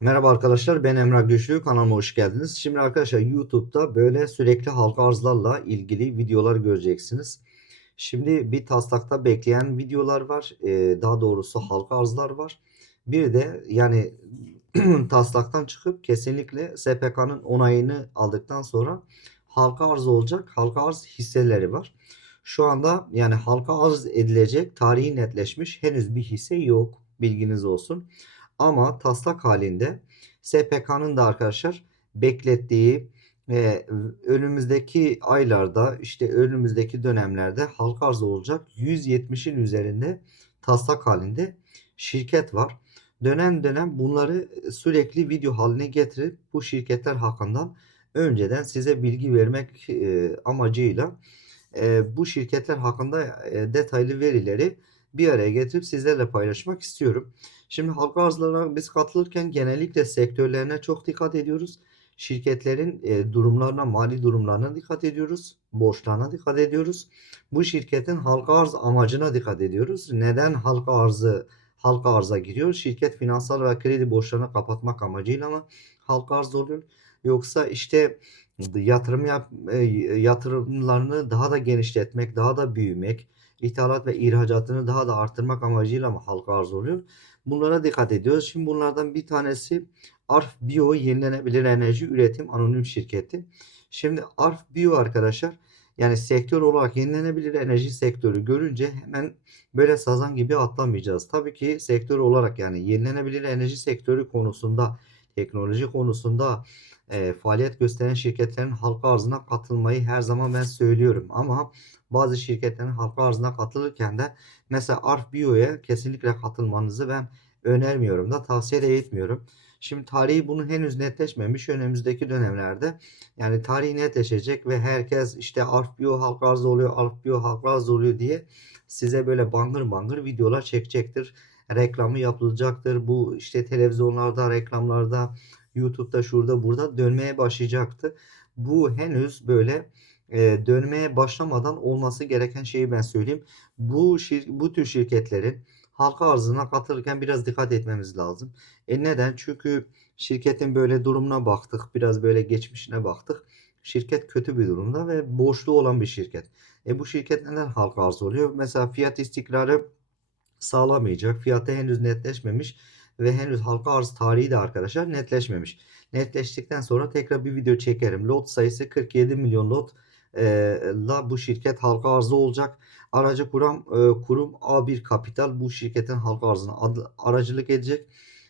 Merhaba arkadaşlar ben Emrah Güçlü kanalıma hoş geldiniz. Şimdi arkadaşlar YouTube'da böyle sürekli halka arzlarla ilgili videolar göreceksiniz. Şimdi bir taslakta bekleyen videolar var. Ee, daha doğrusu halka arzlar var. Bir de yani taslaktan çıkıp kesinlikle SPK'nın onayını aldıktan sonra halka arz olacak. Halka arz hisseleri var. Şu anda yani halka arz edilecek tarihi netleşmiş henüz bir hisse yok. Bilginiz olsun. Ama taslak halinde SPK'nın da arkadaşlar beklettiği ve önümüzdeki aylarda işte önümüzdeki dönemlerde halka arz olacak 170'in üzerinde taslak halinde şirket var. Dönem dönem bunları sürekli video haline getirip bu şirketler hakkında önceden size bilgi vermek e, amacıyla e, bu şirketler hakkında e, detaylı verileri bir araya getirip sizlerle paylaşmak istiyorum. Şimdi halka arzlara biz katılırken genellikle sektörlerine çok dikkat ediyoruz. Şirketlerin e, durumlarına, mali durumlarına dikkat ediyoruz. Borçlarına dikkat ediyoruz. Bu şirketin halka arz amacına dikkat ediyoruz. Neden halka arzı halka arza giriyor? Şirket finansal ve kredi borçlarını kapatmak amacıyla mı halka arz oluyor? Yoksa işte yatırım yap, e, yatırımlarını daha da genişletmek, daha da büyümek, ithalat ve ihracatını daha da arttırmak amacıyla mı halka arz oluyor? Bunlara dikkat ediyoruz. Şimdi bunlardan bir tanesi Arf Bio Yenilenebilir Enerji Üretim Anonim Şirketi. Şimdi Arf Bio arkadaşlar yani sektör olarak yenilenebilir enerji sektörü görünce hemen böyle sazan gibi atlamayacağız. Tabii ki sektör olarak yani yenilenebilir enerji sektörü konusunda, teknoloji konusunda e, faaliyet gösteren şirketlerin halka arzına katılmayı her zaman ben söylüyorum. Ama bazı şirketlerin halka arzına katılırken de mesela Arf Bio'ya kesinlikle katılmanızı ben önermiyorum da tavsiye de etmiyorum. Şimdi tarihi bunun henüz netleşmemiş. Önümüzdeki dönemlerde yani tarihi netleşecek ve herkes işte Arf Bio halka arz oluyor, Arf Bio halka arz oluyor diye size böyle bangır bangır videolar çekecektir. Reklamı yapılacaktır. Bu işte televizyonlarda, reklamlarda, YouTube'da, şurada, burada dönmeye başlayacaktı. Bu henüz böyle e, dönmeye başlamadan olması gereken şeyi ben söyleyeyim. Bu şir bu tür şirketlerin halka arzına katılırken biraz dikkat etmemiz lazım. E neden? Çünkü şirketin böyle durumuna baktık, biraz böyle geçmişine baktık. Şirket kötü bir durumda ve borçlu olan bir şirket. E bu şirket neden halka arz oluyor? Mesela fiyat istikrarı sağlamayacak. Fiyatı henüz netleşmemiş ve henüz halka arz tarihi de arkadaşlar netleşmemiş. Netleştikten sonra tekrar bir video çekerim. Lot sayısı 47 milyon lot la bu şirket halka arzı olacak. Aracı kuram e, kurum A1 Kapital bu şirketin halka arzına aracılık edecek.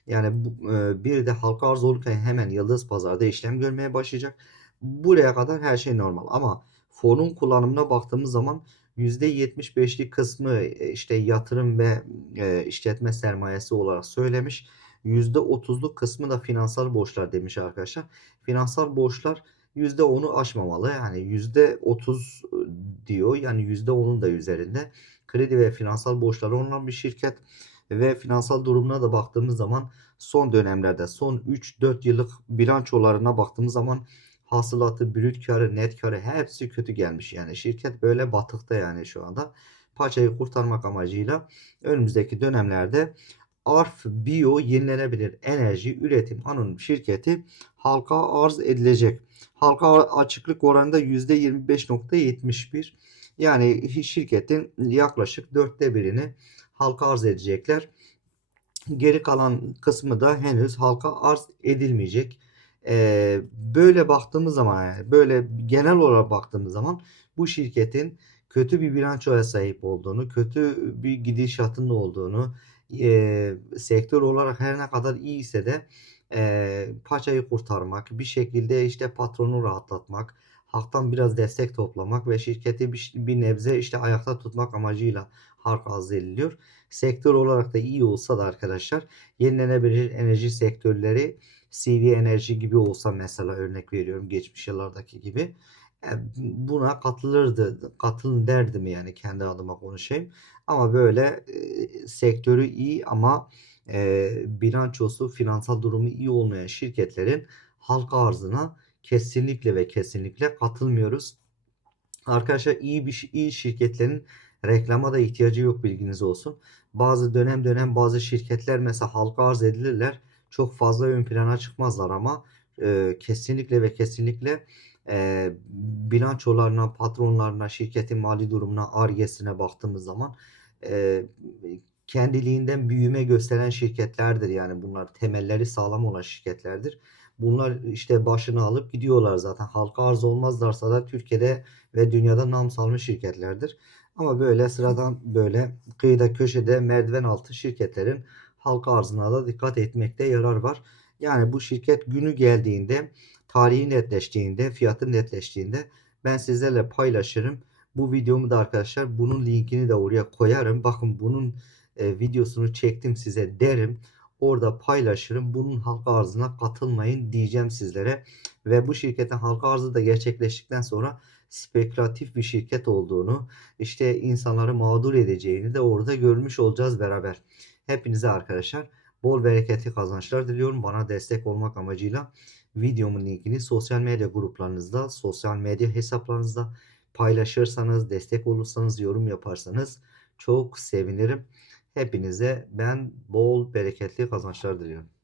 Yani bu, e, bir de halka arz olurken hemen Yıldız Pazar'da işlem görmeye başlayacak. Buraya kadar her şey normal ama fonun kullanımına baktığımız zaman %75'lik kısmı e, işte yatırım ve e, işletme sermayesi olarak söylemiş. %30'luk kısmı da finansal borçlar demiş arkadaşlar. Finansal borçlar %10'u aşmamalı. Yani %30 diyor. Yani %10'un da üzerinde. Kredi ve finansal borçları olan bir şirket ve finansal durumuna da baktığımız zaman son dönemlerde son 3-4 yıllık bilançolarına baktığımız zaman hasılatı, brüt karı, net karı hepsi kötü gelmiş. Yani şirket böyle batıkta yani şu anda. Paçayı kurtarmak amacıyla önümüzdeki dönemlerde Arf Bio yenilenebilir enerji üretim anonim şirketi halka arz edilecek. Halka açıklık oranında %25.71. Yani şirketin yaklaşık dörtte birini halka arz edecekler. Geri kalan kısmı da henüz halka arz edilmeyecek. Böyle baktığımız zaman yani böyle genel olarak baktığımız zaman bu şirketin kötü bir bilançoya sahip olduğunu, kötü bir gidişatının olduğunu, e, sektör olarak her ne kadar iyi ise de e, paçayı kurtarmak, bir şekilde işte patronu rahatlatmak, halktan biraz destek toplamak ve şirketi bir, bir nebze işte ayakta tutmak amacıyla halka arz ediliyor. Sektör olarak da iyi olsa da arkadaşlar yenilenebilir enerji sektörleri CV enerji gibi olsa mesela örnek veriyorum geçmiş yıllardaki gibi buna katılırdı, katılın derdim yani kendi adıma konuşayım. Ama böyle e, sektörü iyi ama e, bilançosu, finansal durumu iyi olmayan şirketlerin halka arzına kesinlikle ve kesinlikle katılmıyoruz. Arkadaşlar iyi bir iyi şirketlerin reklama da ihtiyacı yok bilginiz olsun. Bazı dönem dönem bazı şirketler mesela halka arz edilirler. çok fazla ön plana çıkmazlar ama e, kesinlikle ve kesinlikle e, bilançolarına, patronlarına, şirketin mali durumuna, Ar-Ge'sine baktığımız zaman e, kendiliğinden büyüme gösteren şirketlerdir. Yani bunlar temelleri sağlam olan şirketlerdir. Bunlar işte başını alıp gidiyorlar zaten. Halka arz olmazlarsa da Türkiye'de ve dünyada nam salmış şirketlerdir. Ama böyle sıradan böyle kıyıda köşede merdiven altı şirketlerin halka arzına da dikkat etmekte yarar var. Yani bu şirket günü geldiğinde, tarihi netleştiğinde, fiyatı netleştiğinde ben sizlerle paylaşırım. Bu videomu da arkadaşlar bunun linkini de oraya koyarım. Bakın bunun e, videosunu çektim size derim. Orada paylaşırım. Bunun halka arzına katılmayın diyeceğim sizlere. Ve bu şirketin halka arzı da gerçekleştikten sonra spekülatif bir şirket olduğunu, işte insanları mağdur edeceğini de orada görmüş olacağız beraber. Hepinize arkadaşlar bol bereketli kazançlar diliyorum. Bana destek olmak amacıyla videomun linkini sosyal medya gruplarınızda, sosyal medya hesaplarınızda paylaşırsanız, destek olursanız, yorum yaparsanız çok sevinirim. Hepinize ben bol bereketli kazançlar diliyorum.